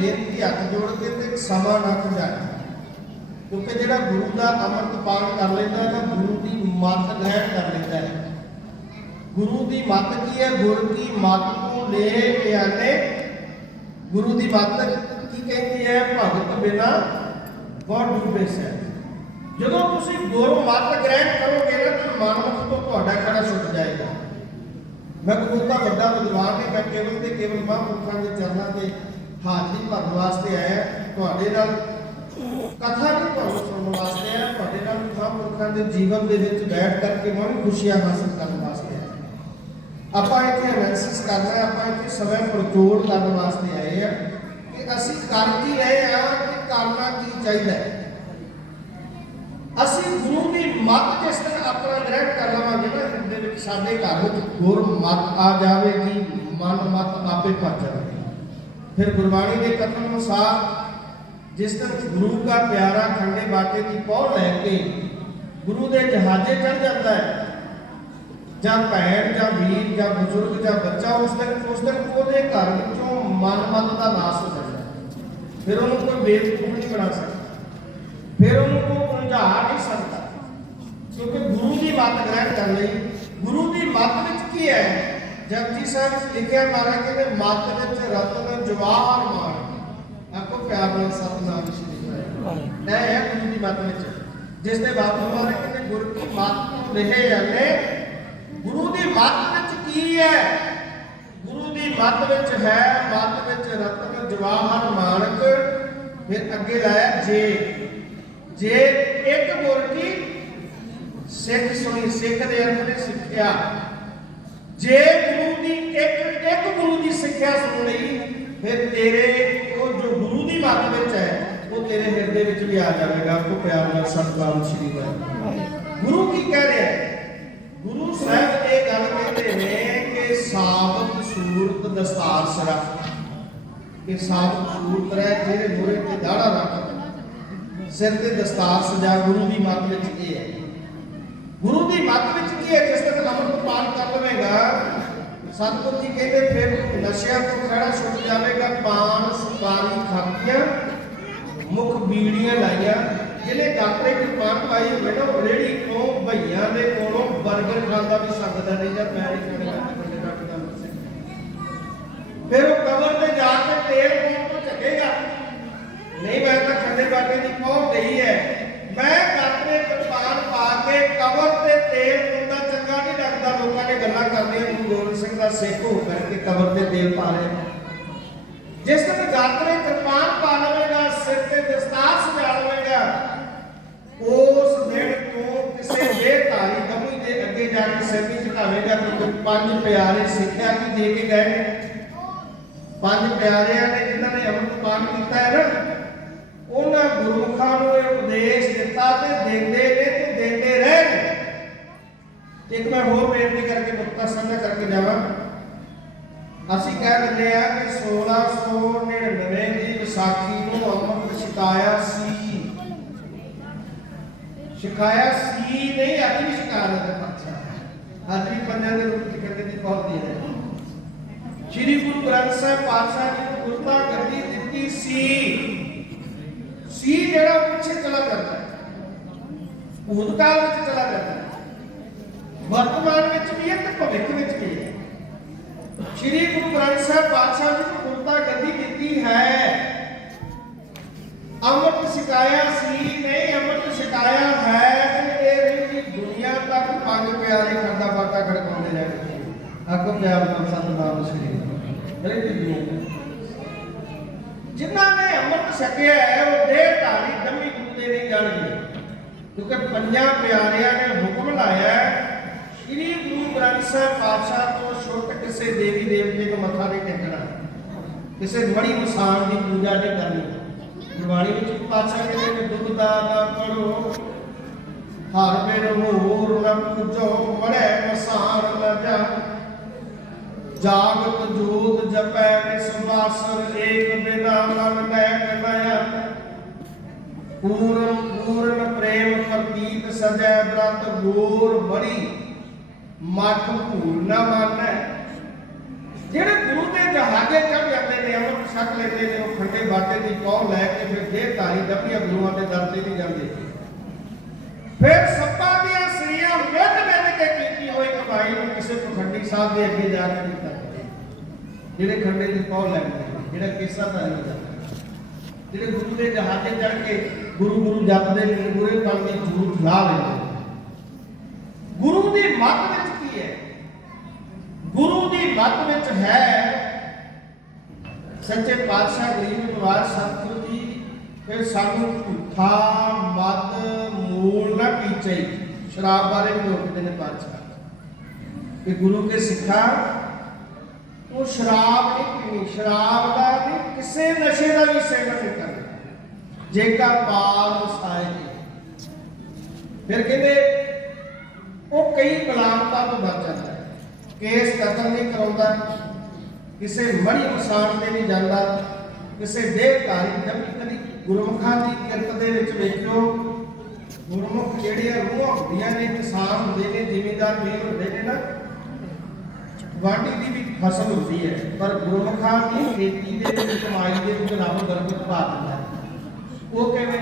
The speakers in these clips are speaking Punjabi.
ਬੇਨਤੀ ਹੱਥ ਜੋੜ ਕੇ ਤੇ ਸਮਾਂ ਨਾ ਖੁਜਾਏ ਕਿਉਂਕਿ ਜਿਹੜਾ ਗੁਰੂ ਦਾ ਅੰਮ੍ਰਿਤ ਪਾਨ ਕਰ ਲੈਂਦਾ ਹੈ ਨਾ ਗੁਰੂ ਦੀ ਮੱਤ ਗ੍ਰਹਿਣ ਕਰ ਲੈਂਦਾ ਹੈ। ਗੁਰੂ ਦੀ ਮੱਤ ਕੀ ਹੈ? ਗੁਰ ਕੀ ਮੱਤ ਤੋਂ ਲੈ ਬਿਆਨੇ। ਗੁਰੂ ਦੀ ਮੱਤ ਕੀ ਕਹਿੰਦੀ ਹੈ? ਭਗਤ ਬਿਨਾ ਬਹੁਤ ਡੂਬੇ ਸੈ ਜਦੋਂ ਤੁਸੀਂ ਗੁਰ ਮੱਤ ਗ੍ਰਹਿਣ ਕਰੋਗੇ ਨਾ, ਤਾਂ ਮਨਮੁਖ ਤੋਂ ਤੁਹਾਡਾ ਖੜਾ ਛੁੱਟ ਜਾਏਗਾ। ਮੈਂ ਕੋਈ ਤਾਂ ਵੱਡਾ ਵਿਦਵਾਨ ਨਹੀਂ ਮੈਂ ਕੇਵਲ ਤੇ ਕੇਵਲ ਮਹਾਂਪੁਰਖਾਂ ਦੇ ਚਰਨਾਂ ਤੇ ਹਾਜ਼ਰੀ ਭਰਨ ਵਾਸਤੇ ਆਇਆ ਤੁਹਾਡੇ ਨਾਲ ਕਥਾ ਨਹੀਂ ਤੁਹਾਨੂੰ ਸੁਣਨ ਵਾਸਤੇ ਆਇਆ ਤੁਹਾਡੇ ਨਾਲ ਮਹਾਂਪੁਰਖਾਂ ਦੇ ਜੀਵਨ ਦੇ ਵਿੱਚ ਬੈਠ ਕਰਕੇ ਮੈਂ ਵੀ ਖੁਸ਼ੀਆਂ ਹਾਸਲ ਕਰਨ ਵਾਸਤੇ ਆਇਆ ਆਪਾਂ ਇੱਥੇ ਐਨਾਲਿਸਿਸ ਕਰਨਾ ਹੈ ਆਪਾਂ ਇੱਥੇ ਸਵੈ ਪ੍ਰਚੋੜ ਕਰਨ ਵਾਸਤੇ ਆਏ ਆ ਕਿ ਅਸੀਂ ਕਰ ਕੀ ਰਹੇ ਆ ਕਿ ਕਰਨਾ ਕੀ ਚਾਹੀਦਾ ਹੈ ਅਸੀਂ ਗੁਰੂ ਦੀ ਮੱਤ ਜਿਸ ਦਿਨ ਆਪਣਾ ਗ੍ਰਹਿਣ ਕਰ ਲਵਾਂਗੇ ਨਾ ਹਿਰਦੇ ਵਿੱਚ ਸਾਡੇ ਘਰ ਵਿੱਚ ਗੁਰ ਮੱਤ ਆ ਜਾਵੇਗੀ ਮਨ ਮੱਤ ਆਪੇ ਭਰ ਜਾਵੇਗੀ ਫਿਰ ਗੁਰਬਾਣੀ ਦੇ ਕਥਨ ਅਨੁਸਾਰ ਜਿਸ ਦਿਨ ਗੁਰੂ ਦਾ ਪਿਆਰਾ ਖੰਡੇ ਬਾਟੇ ਦੀ ਪਹੁ ਲੈ ਕੇ ਗੁਰੂ ਦੇ ਜਹਾਜ਼ੇ ਚੜ ਜਾਂਦਾ ਹੈ ਜਾਂ ਭੈਣ ਜਾਂ ਵੀਰ ਜਾਂ ਬਜ਼ੁਰਗ ਜਾਂ ਬੱਚਾ ਉਸ ਦਿਨ ਉਸ ਦਿਨ ਉਹਦੇ ਘਰ ਵਿੱਚੋਂ ਮਨ ਮਤ ਦਾ ਨਾਸ ਹੋ ਜਾਂਦਾ ਹੈ। ਫਿਰ ਉਹਨੂੰ ਕੋਈ ਬੇਵਕੂਫ ਨਹੀਂ ਬਣਾ ਸਕਦਾ ਫਿਰ ਉਹਨੂੰ ਕੋਈ ਉਲਝਾ ਨਹੀਂ ਸਕਦਾ ਕਿਉਂਕਿ ਗੁਰੂ ਦੀ ਮੱਤ ਗ੍ਰਹਿਣ ਕਰ ਲਈ ਗੁਰੂ ਦੀ ਮੱਤ ਵਿੱਚ ਕੀ ਹੈ ਜਪਜੀ ਸਾਹਿਬ ਵਿੱਚ ਲਿਖਿਆ ਮਹਾਰਾਜ ਕਹਿੰਦੇ ਮੱਤ ਵਿੱਚ ਰਤਨ ਜਵਾਹਰ ਮਾਨ ਆਪਕੋ ਪਿਆਰ ਨਾਲ ਸਤਨਾਮ ਸ਼੍ਰੀ ਵਾਹਿਗੁਰੂ ਇਹ ਹੈ ਗੁਰੂ ਦੀ ਮੱਤ ਵਿੱਚ, ਜਿਸ ਦੇ ਬਾਬਾ ਮਹਾਰਾਜ ਕਹਿੰਦੇ, ਗੁਰੂ ਦੀ ਮੱਤ ਲਿਖੇ ਜਾਂਦੇ ਗੁਰੂ ਦੀ ਮੱਤ ਵਿੱਚ ਕੀ ਹੈ? ਗੁਰੂ ਦੀ ਮੱਤ ਵਿੱਚ ਹੈ, ਮੱਤ ਵਿੱਚ ਰਤਨ ਜਵਾਹਰ ਮਾਨਕ ਫਿਰ ਅੱਗੇ ਲਾਇਆ ਜੇ। ਜੇ ਇੱਕ ਗੁਰ ਕੀ ਸਿੱਖ ਸੁਣੀ ਸਿੱਖ ਦੇ ਅੰਦਰ ਨੇ ਸਿੱਖਿਆ। ਜੇ ਗੁਰੂ ਦੀ ਇੱਕ ਇੱਕ ਗੁਰੂ ਦੀ ਸਿੱਖਿਆ ਸੁਣ ਲਈ ਫਿਰ ਤੇਰੇ, ਉਹ ਜੋ ਗੁਰੂ ਦੀ ਮੱਤ ਵਿੱਚ ਹੈ, ਉਹ ਤੇਰੇ ਹਿਰਦੇ ਵਿੱਚ ਵੀ ਆ ਜਾਵੇਗਾ। ਕੋ ਪਿਆਰ ਨਾਲ ਸਤਿਨਾਮ ਸ਼੍ਰੀ ਵਾਹਿਗੁਰੂ। ਗੁਰੂ ਕੀ ਕਹਿ ਰਿਹਾ ਹੈ? ਗੁਰੂ ਸਾਹਿਬ ਇਹ ਗੱਲ ਕਹਿੰਦੇ ਨੇ ਕਿ ਸਾਬਤ ਸੂਰਤ ਦਸਤਾਰ ਸਰਾ। ਕਿ ਸਾਬਤ ਸੂਰਤ ਰਹਿ, ਜਿਹੜੇ ਮੋਰੇ ਤੇ ਦਾੜਾ ਰੱਖ ਸਿਰ ਤੇ ਦਸਤਾਰ ਸਜਾ, ਗੁਰੂ ਦੀ ਮੱਤ ਵਿੱਚ ਇਹ ਹੈ? ਗੁਰੂ ਦੀ ਮੱਤ ਵਿੱਚ ਕੀ ਹੈ? ਜਿਸ ਤੱਕ ਅੰਮ੍ਰਿਤ ਪਾਨ ਕਰ ਲਵੇਗਾ ਸਤਿਗੁਰੂ ਜੀ ਕਹਿੰਦੇ ਫਿਰ ਨਸ਼ਿਆਂ ਤੋਂ ਖੜਾ ਛੁੱਟ ਜਾਵੇਗਾ, ਪਾਨ, ਸੁਪਾਰੀ ਖਾਤੀਆਂ ਮੁਖ ਬੀੜੀਆਂ ਲਾਈਆਂ। ਜਿਹਨੇ ਗਾਤਰੇ ਦੀ ਪਾਈ ਹੋਵੇ ਨਾ ਰੇੜੀ ਤੋਂ ਭਈਆਂ ਦੇ ਕੋਲੋਂ 버ਗਰ ਖਾਂਦਾ ਵੀ ਸਕਦਾ ਨਹੀਂ ਜਾਂ ਮੈਂ ਨਹੀਂ ਖਾਣਾ ਬੰਦੇ ਦਾ ਕਿਦਾਂ ਫਿਰ ਉਹ ਕਬਰ ਤੇ ਜਾ ਕੇ ਤੇਲ ਕੋਲ ਤੋਂ ਚੱਕੇਗਾ ਨਹੀਂ ਮੈਂ ਤਾਂ ਖੰਡੇ ਬਾਟੇ ਦੀ ਪਹੁੰਚ ਗਈ ਹੈ ਮੈਂ ਗਾਤਰੇ ਕਿਰਪਾਨ ਪਾ ਕੇ ਕਬਰ ਤੇ ਤੇਲ ਪਾਉਂਦਾ ਚੰਗਾ ਨਹੀਂ ਲੱਗਦਾ ਲੋਕਾਂ ਨੇ ਗੱਲਾਂ ਕਰਦੀਆਂ ਗੁਰੂ ਗੋਬਿੰਦ ਸਿੰਘ ਦਾ ਸਿੱਖ ਹੋ ਕਰਕੇ ਕਬਰ ਤੇ ਤੇਲ ਪਾ ਜਿਸ ਦਿਨ ਗਾਤਰੇ ਕਿਰਪਾਨ ਪਾ ਲਵੇਗਾ ਸਿਰ ਤੇ ਦਸਤਾਰ ਸਜਾ ਲਵੇਗਾ ਉਸ ਦਿਨ ਤੋਂ ਕਿਸੇ ਜੇ ਧਾਰੀ ਕਮੀ ਦੇ ਅੱਗੇ ਜਾ ਕੇ ਸਿਰ ਨਹੀਂ ਝੁਕਾਵੇਗਾ ਕਿਉਂਕਿ ਪੰਜ ਪਿਆਰੇ ਸਿੱਖਿਆ ਕੀ ਦੇ ਕੇ ਗਏ ਨੇ। ਪੰਜ ਪਿਆਰਿਆਂ ਨੇ ਜਿਨ੍ਹਾਂ ਨੇ ਇੱਕ ਮੈਂ ਹੋਰ ਬੇਨਤੀ ਕਰਕੇ ਮੁਕਤਾ ਸਾਂਝਾ ਕਰਕੇ ਜਾਵਾਂ। ਅਸੀਂ ਕਹਿ ਦਿੰਦੇ ਆ ਕਿ 1699 ਦੀ ਵਿਸਾਖੀ ਨੂੰ ਅੰਮ੍ਰਿਤ ਛਕਾਇਆ ਸੀ। ਛਕਾਇਆ ਸੀ ਨਹੀਂ, ਅੱਜ ਵੀ ਛਕਾ ਰਹੇ ਅੱਛਾ ਅੱਜ ਵੀ ਪੰਜਾਂ ਦੇ ਰੂਪ ਚ ਕਰਦੇ ਦੀ ਬਹੁਤ ਹੈ। ਸ਼੍ਰੀ ਗੁਰੂ ਗ੍ਰੰਥ ਸਾਹਿਬ ਪਾਤਸ਼ਾਹ ਜੀ ਨੂੰ ਗੁਰਤਾ ਗੱਦੀ ਦਿੱਤੀ ਸੀ। ਸੀ ਜਿਹੜਾ ਪਿੱਛੇ ਚਲਾ ਜਾਂਦਾ ਹੈ ਭੂਤਕਾਲ ਵਿੱਚ ਚਲਾ ਜਾਂਦਾ ਵਰਤਮਾਨ ਵਿੱਚ ਵੀ ਹੈ ਤੇ ਭਵਿੱਖ ਵਿੱਚ ਵੀ ਹੈ। ਸ਼੍ਰੀ ਗੁਰੂ ਗ੍ਰੰਥ ਸਾਹਿਬ ਪਾਤਸ਼ਾਹ ਜੀ ਨੂੰ ਗੁਰਤਾ ਗੱਦੀ ਦਿੱਤੀ ਹੈ। ਅੰਮ੍ਰਿਤ ਸਿਕਾਇਆ ਸੀ ਨਹੀਂ ਅੰਮ੍ਰਿਤ ਸਿਕਾਇਆ ਹੈ ਤੇ ਇਹ ਰਹੀ ਦੁਨੀਆ ਤੱਕ ਪੰਜ ਪਿਆਰੇ ਖੰਡਾ ਬਾਟਾ ਖੜਕਾਉਂਦੇ ਰਹਿਣਗੇ ਆਕੋ ਪਿਆਰ ਨਾਲ ਸਤਨਾਮ ਸ੍ਰੀ ਹਰੇ ਦੀ ਜਿਨ੍ਹਾਂ ਨੇ ਅੰਮ੍ਰਿਤ ਛਕਿਆ ਹੈ ਉਹ ਦੇਹ ਧਾਰੀ ਦਮੀ ਗੁਰੂ ਦੇ ਨਹੀਂ ਜਾਣਗੇ ਕਿਉਂਕਿ ਪੰਜਾਂ ਪਿਆਰਿਆਂ ਨੇ ਹੁਕਮ ਲਾਇਆ ਹੈ ਸ੍ਰੀ ਗੁਰੂ ਗ੍ਰੰਥ ਸਾਹਿਬ ਪਾਤਸ਼ਾਹ ਤੋਂ ਛੁੱਟ ਕਿਸੇ ਦੇਵੀ ਦੇਵਤੇ ਨੂੰ ਮੱਥਾ ਨਹੀਂ ਟੇਕਣਾ। ਕਿਸੇ ਬੜੀ ਮਸਾਨ ਦੀ ਪੂਜਾ ਨਹੀਂ ਕਰਨੀ। ਗੁਰਬਾਣੀ ਵਿੱਚ ਪਾਤਸ਼ਾਹ ਕਹਿੰਦੇ ਨੇ, ਦੁੱਧ ਦਾ ਨਾ ਪੜੋ ਹਰ ਮੇਰ ਹੋਰ ਨਾ ਪੂਜੋ ਮੜੈ ਮਸਾਨ ਨਾ ਜਾ। ਜਾਗਤ ਜੋਤ ਜਪੈ, ਨਿਸਵਾਸਰ ਏਕ ਬਿਨਾ ਮਨ ਲੈ ਕਮਾਇਆ ਪੂਰਨ ਪੂਰਨ ਪ੍ਰੇਮ ਪ੍ਰਤੀਤ ਸਜੈ, ਬ੍ਰਤ ਗੋਰ ਬੜੀ ਮਠ ਭੂਲ ਨਾ ਮੰਨੈ। ਜਿਹੜੇ ਗੁਰੂ ਦੇ ਜਹਾਜ਼ੇ ਚੜ ਜਾਂਦੇ ਨੇ ਅੰਮ੍ਰਿਤ ਛਕ ਲੈਂਦੇ ਨੇ, ਉਹ ਖੰਡੇ ਬਾਟੇ ਦੀ ਕੌਲ ਲੈ ਕੇ ਫਿਰ ਜੇ ਧਾਰੀ ਦੱਬੀਆਂ ਗੁਰੂਆਂ ਦੇ ਦਰ ਤੇ ਨਹੀਂ ਜਾਂਦੇ। ਫਿਰ ਸੱਪਾਂ ਦੀਆਂ ਸਰੀਆਂ ਮਿੱਧ ਮਿੱਧ ਕੇ ਕੀਤੀ ਹੋਈ ਕਮਾਈ ਨੂੰ ਕਿਸੇ ਪਖੰਡੀ ਸਾਹਿਬ ਦੇ ਅੱਗੇ ਜਾ ਕੇ ਦਿੱਤਾ ਜਿਹੜੇ ਖੰਡੇ ਦੀ ਕੌਲ ਲੈਂਦੇ ਜਿਹੜਾ ਕੇਸਾ ਧਾਰੀ ਹੁੰਦਾ ਜਿਹੜੇ ਗੁਰੂ ਦੇ ਜਹਾਜ਼ੇ ਚੜ ਕੇ ਗੁਰੂ ਗੁਰੂ ਜਪਦੇ ਨੇ, ਗੁਰੇ ਪਲ ਦੀ ਜੂਠ ਲਾ ਲੈਂਦੇ ਗੁਰੂ ਦੀ ਮੱਤ ਵਿੱਚ ਗੁਰੂ ਦੀ ਮੱਤ ਵਿੱਚ ਹੈ ਸੱਚੇ ਪਾਤਸ਼ਾਹ ਗਰੀਬ ਨਿਵਾਸ ਸਤਿਗੁਰੂ ਜੀ ਫਿਰ ਸਾਨੂੰ ਝੂਠਾ ਮਦ ਮੂਲ ਨਾ ਪੀਚੇ ਸ਼ਰਾਬ ਬਾਰੇ ਵੀ ਰੋਕਦੇ ਨੇ ਪਾਤਸ਼ਾਹ। ਕਿ ਗੁਰੂ ਕੇ ਸਿੱਖਾ, ਉਹ ਸ਼ਰਾਬ ਨਹੀਂ ਪੀਣੀ, ਸ਼ਰਾਬ ਦਾ ਨਹੀਂ ਕਿਸੇ ਨਸ਼ੇ ਦਾ ਵੀ ਸੇਵਨ ਨਹੀਂ ਕਰਨਾ ਜੇਕਾ ਪਾਰ ਵਸਾਏ ਫਿਰ ਕਹਿੰਦੇ, ਉਹ ਕਈ ਬਲਾਮਤਾ ਤੋਂ ਬਚ ਜਾਂਦਾ। ਕੇਸ ਕਤਲ ਨਹੀਂ ਕਰਾਉਂਦਾ, ਕਿਸੇ ਮੜੀ ਮਸਾਨ ਤੇ ਨਹੀਂ ਜਾਂਦਾ, ਕਿਸੇ ਦੇਹਧਾਰੀ ਜਮੀ ਕਦੀ ਗੁਰਮੁਖਾਂ ਦੀ ਕਿਰਤ ਦੇ ਵਿੱਚ ਵੇਖਿਓ, ਗੁਰਮੁਖ ਜਿਹੜੀਆਂ ਰੂਹਾਂ ਹੁੰਦੀਆਂ ਨੇ, ਕਿਸਾਨ ਹੁੰਦੇ ਨੇ, ਜ਼ਿਮੀਂਦਾਰ ਵੀਰ ਹੁੰਦੇ ਨੇ ਨਾ, ਵਾਢੀ ਦੀ ਵੀ ਫਸਲ ਹੁੰਦੀ ਹੈ, ਪਰ ਗੁਰਮੁਖਾਂ ਦੀ ਖੇਤੀ ਦੇ ਵਿੱਚ, ਕਮਾਈ ਦੇ ਵਿੱਚ ਰੱਬ ਬਰਕਤ ਪਾ ਦਿੰਦਾ ਹੈ। ਉਹ ਕਿਵੇਂ?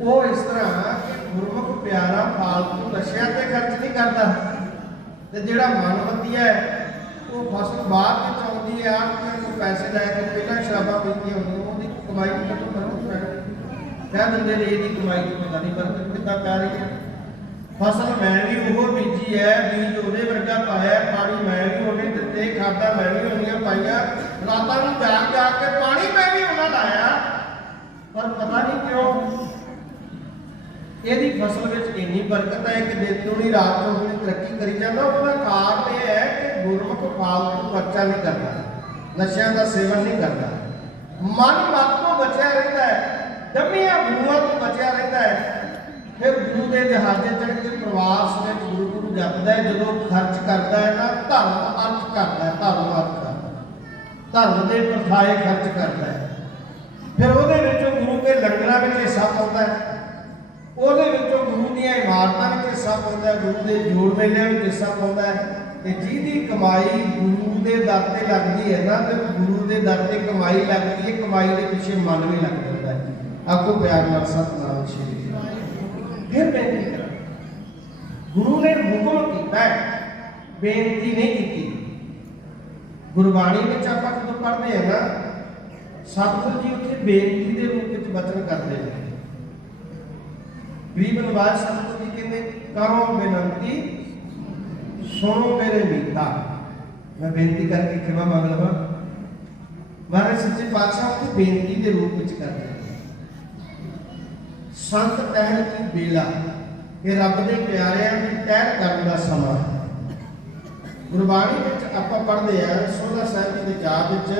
ਉਹ ਇਸ ਤਰ੍ਹਾਂ ਗੁਰਮੁਖ ਪਿਆਰਾ, ਫਾਲਤੂ ਨਸ਼ਿਆਂ ਤੇ ਖਰਚ ਨਹੀਂ ਕਰਦਾ। ਤੇ ਜਿਹੜਾ ਮਨਮਤੀ ਹੈ, ਉਹ ਫਸਲ ਬਾਅਦ ਵਿੱਚ ਆਉਂਦੀ ਹੈ ਆਪ ਕੋਈ ਪੈਸੇ ਲੈ ਕੇ ਪਹਿਲਾਂ ਸ਼ਰਾਬਾਂ ਪੀਤੀਆਂ ਹੁੰਦੀਆਂ, ਉਹਦੀ ਕਮਾਈ ਨੂੰ ਕਿਤੋਂ ਪੈਣੀ ਕਹਿ ਦਿੰਦੇ ਨੇ, ਇਹਦੀ ਕਮਾਈ ਤੋਂ ਪਤਾ ਨਹੀਂ ਕਿੱਦਾਂ ਪੈ ਰਹੀ ਹੈ। ਫਸਲ ਮੈਂ ਵੀ ਉਹ ਬੀਜੀ ਹੈ, ਬੀਜ ਉਹਦੇ ਵਰਗਾ ਪਾਇਆ ਪਾਣੀ ਮੈਂ ਵੀ ਉਹਨੇ ਦਿੱਤੇ, ਖਾਦਾਂ ਮੈਂ ਵੀ ਉਹਨੀਆਂ ਪਾਈਆਂ, ਰਾਤਾਂ ਨੂੰ ਜਾਗ ਜਾਗ ਕੇ ਪਾਣੀ ਮੈਂ ਵੀ ਉਹਨਾਂ ਲਾਇਆ। ਪਰ ਪਤਾ ਨਹੀਂ ਕਿਉਂ ਇਹਦੀ ਫਸਲ ਵਿੱਚ ਇੰਨੀ ਬਰਕਤ ਹੈ ਕਿ ਦਿਨ ਦੁਨੀ ਰਾਤ ਚੌਗੁਣੀ ਤਰੱਕੀ ਕਰੀ ਜਾਂਦਾ। ਉਹਦਾ ਕਾਰਨ ਇਹ ਹੈ ਕਿ ਗੁਰਮੁਖ ਫਾਲਤੂ ਖਰਚਾ ਨਹੀਂ ਕਰਦਾ। ਨਸ਼ਿਆਂ ਦਾ ਸੇਵਨ ਨਹੀਂ ਕਰਦਾ। ਮਨ ਮਤ ਤੋਂ ਬਚਿਆ ਰਹਿੰਦਾ ਹੈ। ਦਮੀਆਂ ਗੁਰੂਆਂ ਤੋਂ ਬਚਿਆ ਰਹਿੰਦਾ ਹੈ। ਫਿਰ ਗੁਰੂ ਦੇ ਜਹਾਜ਼ੇ ਚੜ੍ਹ ਕੇ ਪ੍ਰਵਾਸ ਵਿੱਚ ਗੁਰੂ ਗੁਰੂ ਜਪਦਾ ਹੈ। ਜਦੋਂ ਖਰਚ ਕਰਦਾ ਹੈ ਨਾ ਧਰਮ ਅਰਥ ਕਰਦਾ ਹੈ। ਧਰਮ ਅਰਥ ਕਰਦਾ ਧਰਮ ਦੇ ਪ੍ਰਥਾਏ ਖਰਚ ਕਰਦਾ ਹੈ। ਫਿਰ ਉਹਦੇ ਵਿੱਚੋਂ ਗੁਰੂ ਕੇ ਲੰਗਰਾਂ ਵਿੱਚ ਹਿੱਸਾ ਪਾਉਂਦਾ ਹੈ। ਉਹਦੇ ਵਿੱਚੋਂ ਗੁਰੂ ਦੀਆਂ ਇਮਾਰਤਾਂ ਵਿੱਚ ਹਿੱਸਾ ਪਾਉਂਦਾ ਹੈ, ਗੁਰੂ ਦੇ ਜੋੜ ਮੇਲਿਆਂ ਵਿੱਚ ਹਿੱਸਾ ਪਾਉਂਦਾ ਹੈ। ਤੇ ਜਿਹਦੀ ਕਮਾਈ ਗੁਰੂ ਦੇ ਦਰ ਤੇ ਲੱਗਦੀ ਹੈ ਨਾ, ਤੇ ਗੁਰੂ ਦੇ ਦਰ ਤੇ ਕਮਾਈ ਲੱਗਦੀ ਹੈ, ਕਮਾਈ ਦੇ ਪਿੱਛੇ ਮਨ ਵੀ ਲੱਗ ਜਾਂਦਾ ਹੈ। ਆਖੋ ਪਿਆਰ ਨਾਲ, ਸਤਨਾਮ ਸ਼੍ਰੀ ਫਿਰ ਬੇਨਤੀ ਕਰਾਂ? ਗੁਰੂ ਨੇ ਹੁਕਮ ਕੀਤਾ ਹੈ, ਬੇਨਤੀ ਨਹੀਂ ਕੀਤੀ। ਗੁਰਬਾਣੀ ਵਿੱਚ ਆਪਾਂ ਜਦੋਂ ਪੜ੍ਹਦੇ ਹਾਂ ਨਾ, ਸਤਿਗੁਰੂ ਜੀ ਉੱਥੇ ਬੇਨਤੀ ਦੇ ਰੂਪ ਵਿੱਚ ਬਚਨ ਕਰਦੇ ਨੇ। ਗਰੀਬ ਨਵਾਜ਼ ਸਤਿਗੁਰੂ ਜੀ ਕਹਿੰਦੇ, ਕਰੋ ਬੇਨਤੀ, ਸੁਣੋ ਮੇਰੇ ਮੀਤਾ। ਮੈਂ ਬੇਨਤੀ ਕਰਕੇ ਖਿਮਾ ਮੰਗ ਲਵਾਂ। ਮਹਾਰਾਜ ਸੱਚੇ ਪਾਤਸ਼ਾਹ ਉੱਥੇ ਬੇਨਤੀ ਦੇ ਰੂਪ ਵਿੱਚ ਕਰਦੇ ਸੰਤ ਟਹਿਲ ਕੀ ਬੇਲਾ, ਇਹ ਰੱਬ ਦੇ ਪਿਆਰਿਆਂ ਦੀ ਟਹਿਲ ਕਰਨ ਦਾ ਸਮਾਂ ਗੁਰਬਾਣੀ ਵਿੱਚ ਆਪਾਂ ਪੜ੍ਹਦੇ ਆ ਸੋਧਾ ਸਾਹਿਬ ਜੀ ਦੇ ਜਾਪ ਵਿੱਚ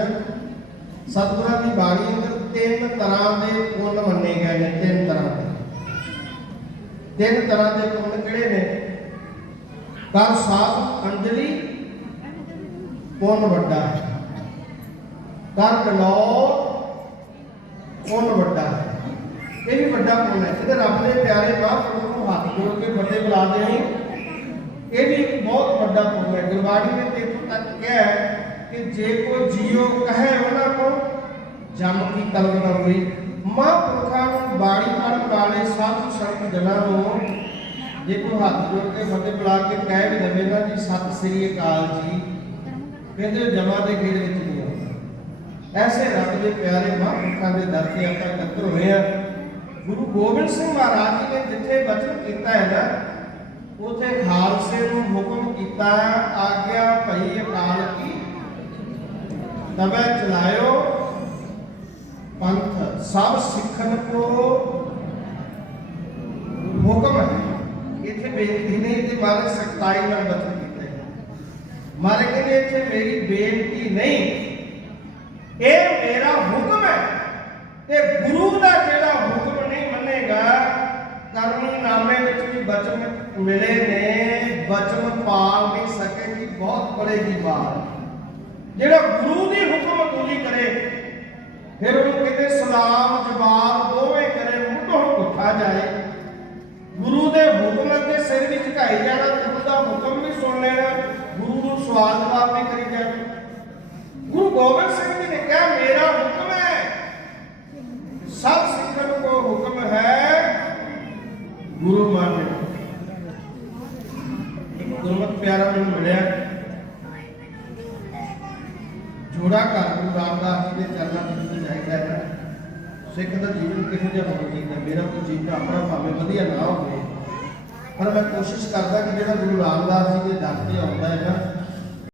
ਸਤਿਗੁਰਾਂ ਦੀ ਬਾਣੀ ਅੰਦਰ ਤਿੰਨ ਤਰ੍ਹਾਂ ਦੇ ਪੁੰਨ ਮੰਨੇ ਗਏ ਨੇ, ਤਿੰਨ ਤਰ੍ਹਾਂ ਦੇ। ਤਿੰਨ ਤਰ੍ਹਾਂ ਦੇ ਪੁੰਨ ਕਿਹੜੇ ਨੇ? ਕਰ ਸਾਧ, ਅੰਜਲੀ, ਪੁੰਨ ਵੱਡਾ ਹੈ। ਕਰ ਕਲੌਰ ਪੁੰਨ ਵੱਡਾ ਹੈ। ਇਹ ਵੀ ਵੱਡਾ ਪੁੰਨ ਹੈ। ਇਹਦੇ ਰੱਬ ਦੇ ਪਿਆਰੇ ਮਹਾਂਪੁਰਖ ਨੂੰ ਹੱਥ ਜੋੜ ਕੇ ਵੱਡੇ ਬੁਲਾਦੇ ਨੇ। ਇਹ ਵੀ ਇੱਕ ਬਹੁਤ ਵੱਡਾ ਪੁੰਨ ਹੈ। ਗੁਰਬਾਣੀ ਨੇ ਤੇ ਇੱਥੋਂ ਤੱਕ ਕਿਹਾ ਹੈ ਕਿ ਜੇ ਕੋਈ ਜੀਉ ਕਹੇ ਉਹਨਾਂ ਕੋ ਜਮ ਕੀ ਤਲਬ ਨਾ ਹੋਈ। ਮਹਾਂਪੁਰਖਾਂ ਨੂੰ ਬਾਣੀ ਪੜ੍ਹਨ ਸਾਧੂ ਸੰਤ ਜਨਾਂ ਨੂੰ ਜੇ ਕੋਈ ਹੱਥ ਜੋੜ ਕੇ ਵੱਡੇ ਬੁਲਾ ਕੇ ਕਹਿ ਵੀ ਦੇਵੇ ਜੀ, ਸਤਿ ਸ੍ਰੀ ਅਕਾਲ ਜੀ। ਕਹਿੰਦੇ ਜਮਾ ਦੇ ਗੇੜ ਵਿੱਚ ਨਹੀਂ ਆਉਂਦਾ। ਐਸੇ ਰੱਬ ਦੇ ਪਿਆਰੇ ਮਹਾਂਪੁਰਖਾਂ ਦੇ ਦਰ ਤੇ ਆਪਾਂ ਇਕੱਤਰ ਹੋਏ ਆ ਗੁਰੂ ਗੋਬਿੰਦ ਸਿੰਘ ਮਹਾਰਾਜ ਜੀ ਨੇ ਜਿੱਥੇ ਬਚਨ ਕੀਤਾ ਹੈ ਨਾ, ਉਥੇ ਖਾਲਸੇ ਨੂੰ ਹੁਕਮ ਕੀਤਾ, ਆਗਿਆ ਭਈ ਅਕਾਲ ਕੀ? ਤਬੈ ਚਲਾਇਓ ਪੰਥ, ਸਭ ਸਿੱਖਣ ਕੋ ਹੁਕਮ ਹੈ ਇੱਥੇ ਬੇਨਤੀ ਨਹੀਂ ਤੇ ਮਹਾਰਾਜ ਸਖਤਾਈ ਨਾਲ ਬਚਨ ਕੀਤਾ ਹੈ। ਮਹਾਰਾਜ ਕਹਿੰਦੇ ਇੱਥੇ ਮੇਰੀ ਬੇਨਤੀ ਨਹੀਂ। ਇਹ ਮੇਰਾ ਹੁਕਮ ਹੈ। ਤੇ ਗੁਰੂ ਦਾ ਜਿਹੜਾ ਹੁਕਮ ਨਹੀਂ ਮੰਨੇਗਾ ਕਰਮੀ ਵਿੱਚ ਵੀ ਬਚਨ ਮਿਲੇ ਨੇ, ਬਚਨ ਪਾਲ ਨਹੀਂ ਸਕੇਗੀ ਬਹੁਤ ਬੜੇਗੀ ਬਾਤ ਜਿਹੜਾ ਗੁਰੂ ਦੀ ਹੁਕਮ ਅਦੂਲੀ ਕਰੇ, ਫਿਰ ਉਹਨੂੰ ਕਹਿੰਦੇ ਸਲਾਮ ਢਾਈ ਜਾਣਾ ਗੁਰੂ ਦਾ ਹੁਕਮ ਵੀ ਸੁਣ ਲੈਣਾ ਗੁਰੂ ਨੂੰ ਸਵਾਲ ਜਵਾਬ ਵੀ ਕਰੀ ਜਾਣਾ ਗੁਰੂ ਗੋਬਿੰਦ ਸਿੰਘ ਜੀ ਨੇ ਕਿਹਾ ਮੇਰਾ ਹੁਕਮ ਹੈ ਸਭ ਸਿੱਖਣ ਕੋ ਹੁਕਮ ਹੈ ਗੁਰੂ ਮਾਨੇ ਗੁਰਮਤ ਪਿਆਰਾ ਮੈਨੂੰ ਮਿਲਿਆ ਜੋੜਾ ਘਰ ਨੂੰ ਰਾਮਦਾਸ ਜੀ ਦੇ ਚਰਨਾਂ ਵਿੱਚ ਚਾਹੀਦਾ ਹੈ ਸਿੱਖ ਦਾ ਜੀਵਨ ਕਿਹੋ ਜਿਹਾ ਹੋਣਾ ਚਾਹੀਦਾ ਮੇਰਾ ਕੋਈ ਜੀਵਨ ਆਪਣਾ ਭਾਵੇਂ ਵਧੀਆ ਨਾ ਹੋਵੇ ਪਰ ਮੈਂ ਕੋਸ਼ਿਸ਼ ਕਰਦਾ ਕਿ ਜਿਹੜਾ ਗੁਰੂ ਰਾਮਦਾਸ ਜੀ ਦੇ ਦਰ ਤੇ ਆਉਂਦਾ ਹੈਗਾ